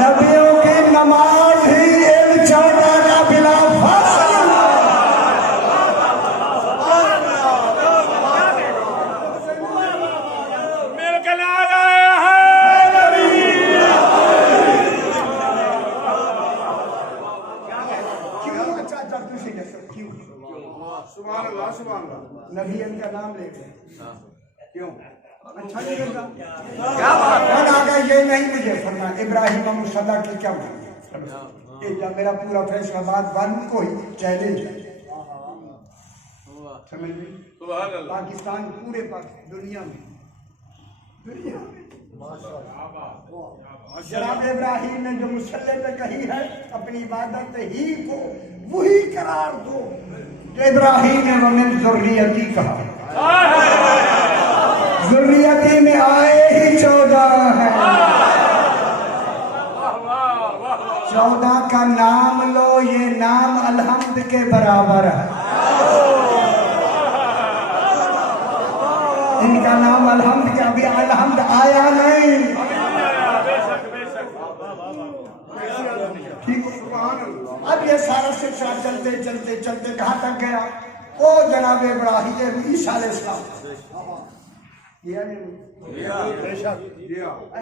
نبیوں کی نماز ہی ان 14 کا بلا فاصل. نبی ان کا نام لے گئے کیوں؟ اچھا نہیں لگتا. آگا یہ نہیں مجھے فرما ابراہیم مصدق کی کیا معنی کہ جب میرا پورا فیصلہ باد بن کو ہی چیلنج ہے. سمجھ لیں پاکستان پورے دنیا میں جناب ابراہیم نے جو مسلح پہ کہی ہے اپنی عبادت ہی کو وہی قرار دو جو ابراہیم نے ومن ذریتی کہا. ذریتی میں آئے ہی 14 ہیں. 14 کا نام لو، یہ نام الحمد کے برابر ہے. ان کا نام الحمد کے ابھی الحمد آیا نہیں. اب یہ سارا سلسلہ چلتے چلتے چلتے کہاں تک گیا؟ وہ جناب ابراہیم عیسیٰ علیہ السلام. اے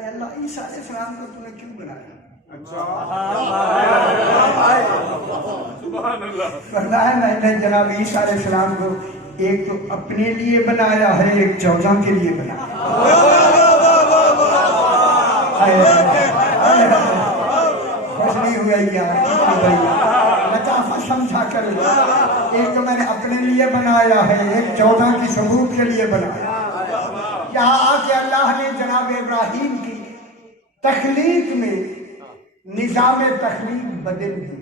اللہ عیسیٰ علیہ السلام کو تو نے کیوں بنایا؟ فرمایا ہے میں نے جناب عیسیٰ علیہ السلام کو ایک تو اپنے لیے بنایا ہے، ایک 14 کے لیے بنایا. خوش نہیں ہوئے یار، لطافت سمجھا کر. ایک تو میں نے اپنے لیے بنایا ہے، ایک 14 کی ثبوت کے لیے بنایا. یہاں آ کے اللہ نے جناب ابراہیم کی تخلیق میں نظام تخلیق بدل دیا.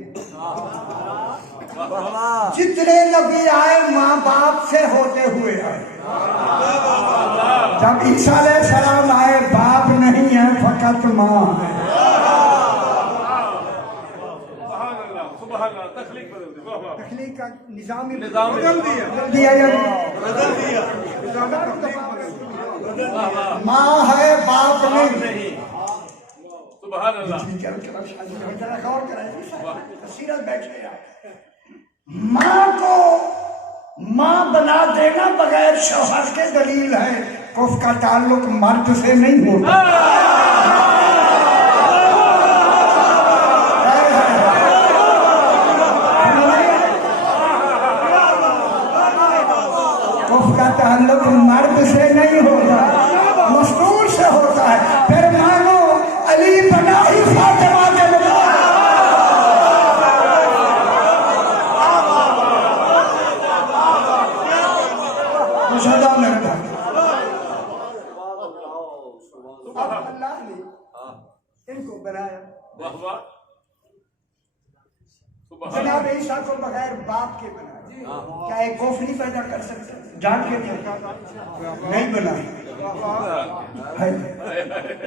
جتنے نبی آئے ماں باپ سے ہوتے ہوئے آئے. جب عیسیٰ علیہ السلام آئے باپ نہیں ہے فقط ماں ہے. سبحان اللہ تخلیق بدل دی. واہ واہ. تخلیق کا نظام ہی نظام بدل دیا. بدل دیا یا نہیں؟ بدل دیا. نظام تخلیق بدل دیا. واہ واہ. ماں ہے باپ نہیں. نہیں. سبحان اللہ. غور کریں سیرت بیٹھے آپ. ماں کو ماں بنا دینا بغیر شوہر کے دلیل ہے کفر کا تعلق مرد سے نہیں ہوتا. کفر کا تعلق مرد سے نہیں ہوتا مستور سے ہوتا ہے. پھر مانو علی بنا ہی فاطمہ کے سزا لگتا ہے. اب اللہ نے ان کو بنایا. واہ واہ. جناب عیسیٰ کو بغیر باپ کے بنایا. کیا ایک کوفری پیدا کر سکتے جان کے نہیں بنایا.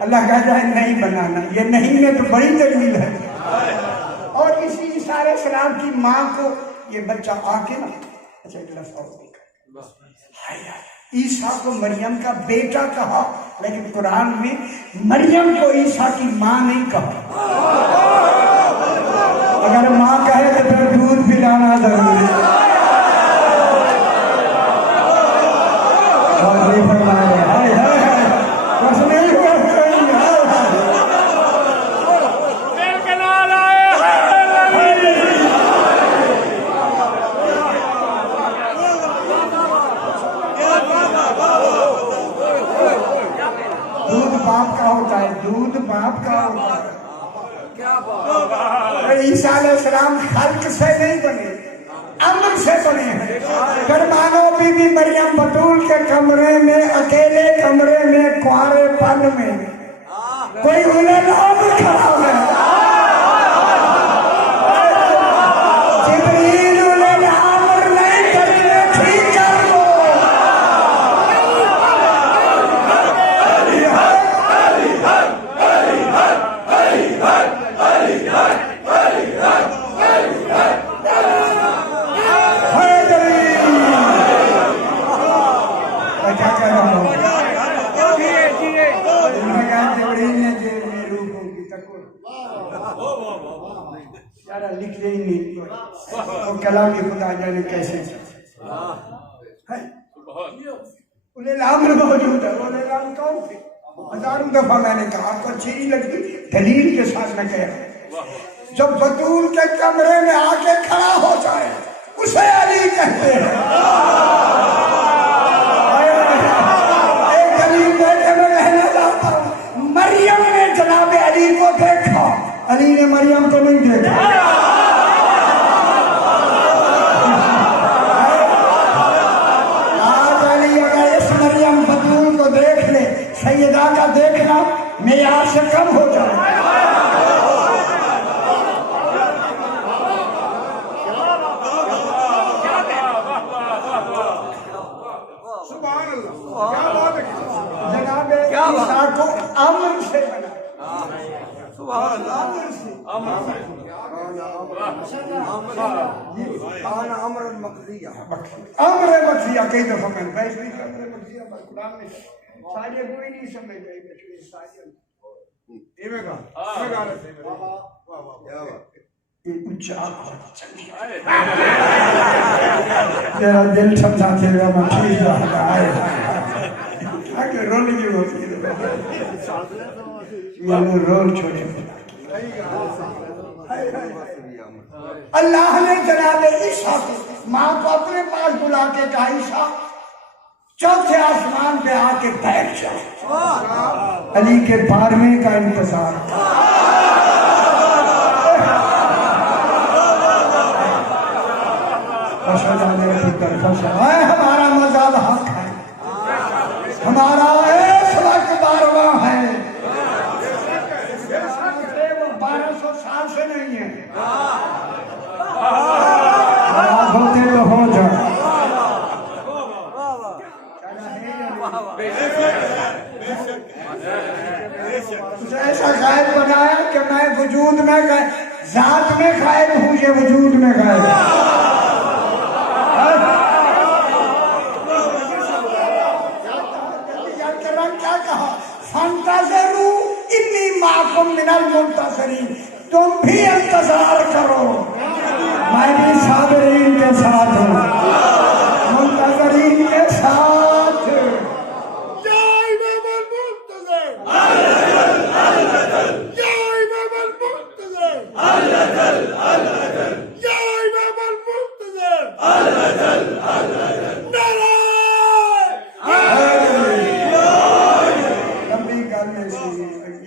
اللہ کہتا ہے نہیں بنانا. یہ نہیں میں تو بڑی دلیل ہے. اور اسی عیسیٰ علیہ السلام کی ماں کو یہ بچہ آ کے نا اچھا ایک لفظ اور عیسیٰ کو مریم کا بیٹا کہا لیکن قرآن میں مریم کو عیسیٰ کی ماں نہیں کہا. اگر ماں کہے تو پھر دودھ پلانا ضروری ہے. اور یہ فرمائے ہائے ہائے بس نہیں ہوا باپ کا ہوتا ہے. دودھ باپ کا ہوتا ہے. عیسیٰ علیہ السلام خلق سے نہیں بنے امر سے بنے ہیں. پھر مانو بی بی مریم بطول کے کمرے میں اکیلے کمرے میں کنوارے پن میں کوئی انہیں نام کھڑا ہے. جبریل انہیں نام نہیں کرتے ٹھیک کر لو. لکھ دیں نہیں اور کلام خدا جانے کیسے انہیں نام موجود ہے. انہیں نام کون تھے؟ ہزاروں دفعہ میں نے کہا آپ کو اچھی نہیں لگتی دلیل کے ساتھ میں کہہ جب بطول کے کمرے میں آ کے کھڑا ہو جائے اسے علی کہتے ہیں. ایک دلیل بیٹے میں کہنا چاہتا ہوں مریم نے جناب علی کو دیکھا علی نے مریم کو نہیں دیکھا. آج علی اگر اس مریم بطول کو دیکھ لے سیدہ کا دیکھنا معیار سے کم ہو جائے. جناب عیسیٰ کو امر سے بنا. امر مقضیہ کئی دفعہ میں فیصلے امر مقضیہ پر قرآن میں سارے کوئی نہیں سمجھ گئی تیرا دل سمجھاتے گا میں ٹھیک رہا آگے رول کی ہوتی ہے رول چھوڑے. اللہ نے جناب عیسیٰ کو ماں کو اپنے پاس بلا کے کہا عیسیٰ چوتھے آسمان پہ آ کے بیٹھ جاؤ. علی کے 12ویں کا انتظار. ہمارا مذہب حق ہے ہمارا اس وقت 12واں ہے. 1200 سال سے نہیں ہے. ہوتے تو ہو جائے. تو ایسا غائب بنایا کہ میں وجود میں ذات میں غائب ہوں، یہ وجود میں غائب ہے۔ کیا کہا؟ فانتظروا انی معکم من المنتظرین، تم بھی انتظار کرو، میں بھی صابرین کے ساتھ ہوں، منتظرین کے ساتھ۔ یا امام المنتظر، یا امام المنتظر، یا امام المنتظر، نعرہ لمبی گانے سے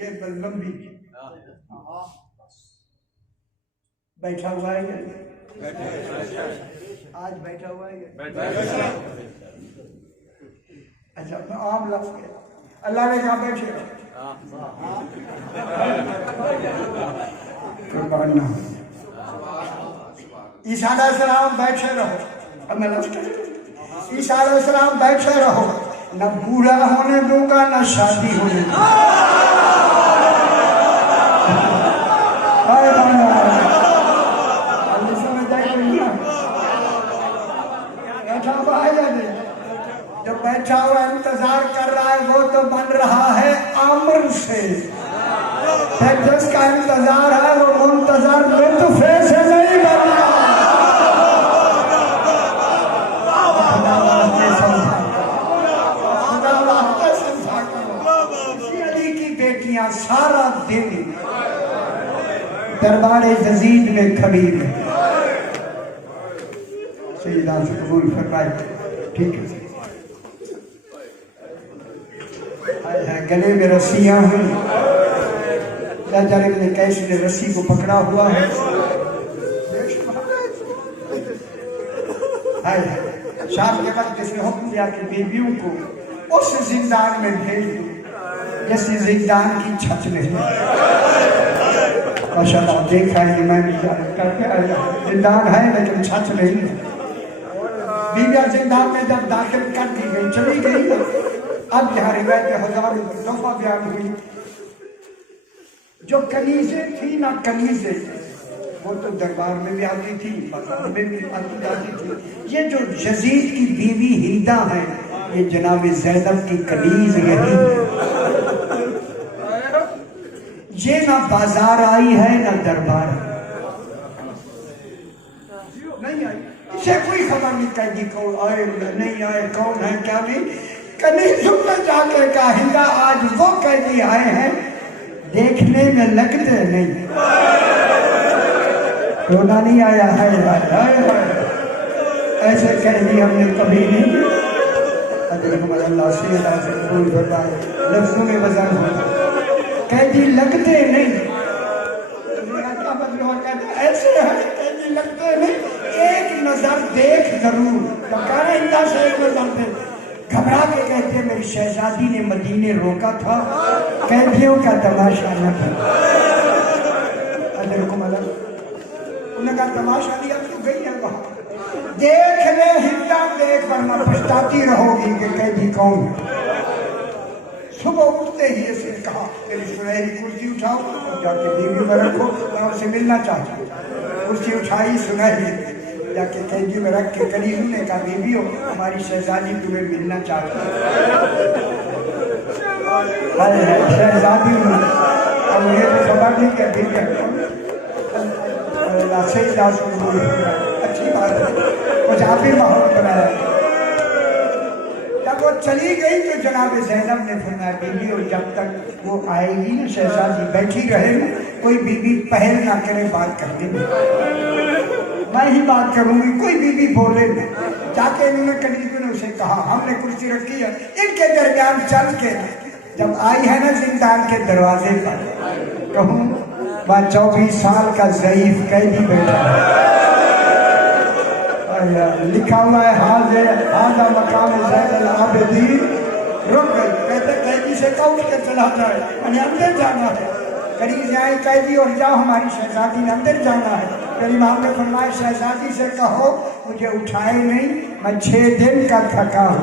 یہ لمبی بیٹھا ہوا ہے کیا؟ آج بیٹھا ہوا ہے کیا؟ اچھا عام لفظ ہے، اللہ نے کہا بیٹھے رہو۔ قربان نہ ہو۔ عیسیٰ علیہ السلام بیٹھے رہو، اب میں لفظ کروں۔ عیسیٰ علیہ السلام بیٹھے رہو، نہ بوڑھا ہونے دوں گا نہ شادی ہونے دوں گا۔ بیٹھا ہوا ہے یا نہیں؟ جو بیٹھا ہوا انتظار کر رہا ہے وہ تو بن رہا ہے امر سے، جس کا انتظار ہے وہ منتظر لطفے سے نہیں بن رہا۔ علی کی بیٹیاں سارا دن دربار یزید میں کھڑی ہیں، سیدہ سے قبول فرمائے، ٹھیک ہے؟ گلے میں رسیاں ہیں، کیا جانے کہ کیسے نے رسی کو پکڑا ہوا ہے۔ شام کے وقت جس نے حکم دیا کہ بیویوں کو اس زندان میں بھیج دو جیسے زندان کی چھت نہیں۔ ماشاءاللہ دیکھا ہے میں زندان ہے لیکن چھت نہیں ہے۔ بیویاں زندان میں جب داخل کر دی گئی چلی گئی، اب یہاں روایت ہزاروں دفعہ بیان ہوئی، جو کنیزیں تھی نہ کنیزیں وہ تو دربار میں بھی آتی تھی، بازار میں بھی آتی جاتی تھی، یہ جو یزید کی بیوی ہیدا ہے یہ جناب زینب کی کنیز یہی ہے، یہ نہ بازار آئی ہے نہ دربار نہیں آئی، اسے کوئی خبر نہیں قیدی کون آئے نہیں آئے، کون ہے کیا نہیں۔ کنیزوں میں جا کے کہا ہیدا آج وہ قیدی آئے ہیں دیکھنے میں لگتے نہیں، رونا نہیں آیا ہے، ایسے قیدی ہم نے کبھی نہیں۔ حضرت اللہ سے قبول فرمائے، لفظوں میں وزن ہوتا قیدی لگتے نہیں، کیا مطلب کہتے ایسے ہیں قیدی لگتے نہیں، ایک نظر دیکھ ضرور، کہنا ہیدا سے ایک نظر دیکھ۔ گھبرا کے کہتے ہیں میری شہزادی نے مدینے روکا تھا، قیدیوں کا تماشا نہ تھا۔ حضرت انہوں نے کہا تماشا لیا تو گئی ہے وہاں، دیکھ لے ہندا دیکھ ورنہ پچھتاتی رہو گی کہ قیدی کون ہے۔ صبح اٹھتے ہی اسے کہا میری سنہری کرسی اٹھاؤ اور جا کے بیوی میں رکھو، میں ان سے ملنا چاہتا ہوں۔ کرسی اٹھائی سنہری جا کے قیدی میں رکھ کے قریب نے کہا بیویو ہماری شہزادی تمہیں ملنا چاہتی ہے۔ شہزادی نے اب مجھے تو خبر نہیں کہ بیوی اچھی بات ہے، کچھ آپ ہی ماحول بنایا۔ جب وہ چلی گئی تو جناب زینب نے فرمایا بیوی اور جب تک وہ آئے گی نا شہزادی بیٹھی رہے نا، کوئی بیوی پہل نہ کرے بات کرنے میں، میں ہی بات کروں گی، کوئی بیوی بولے نہ۔ جا کے انہوں نے قریبی نے اسے کہا ہم نے کرسی رکھی ہے، ان کے درمیان چل کے جب آئی ہے نا زندان کے دروازے پر، کہوں وہ 24 سال کا ضعیف قیدی بیٹھا ہے، لکھا ہوا ہے ہاذا مقام زین العابدین، رک گئی، کہتے قیدی سے کہا اٹھ کے چلا جائے، انہیں اندر جانا ہے۔ قریب آئے قیدی اور جاؤ ہماری شہزادی نے اندر جانا ہے۔ پھر امام نے فرمایا شہزادی سے کہو مجھے اٹھائے نہیں، میں 6 دن کا تھکا ہوں۔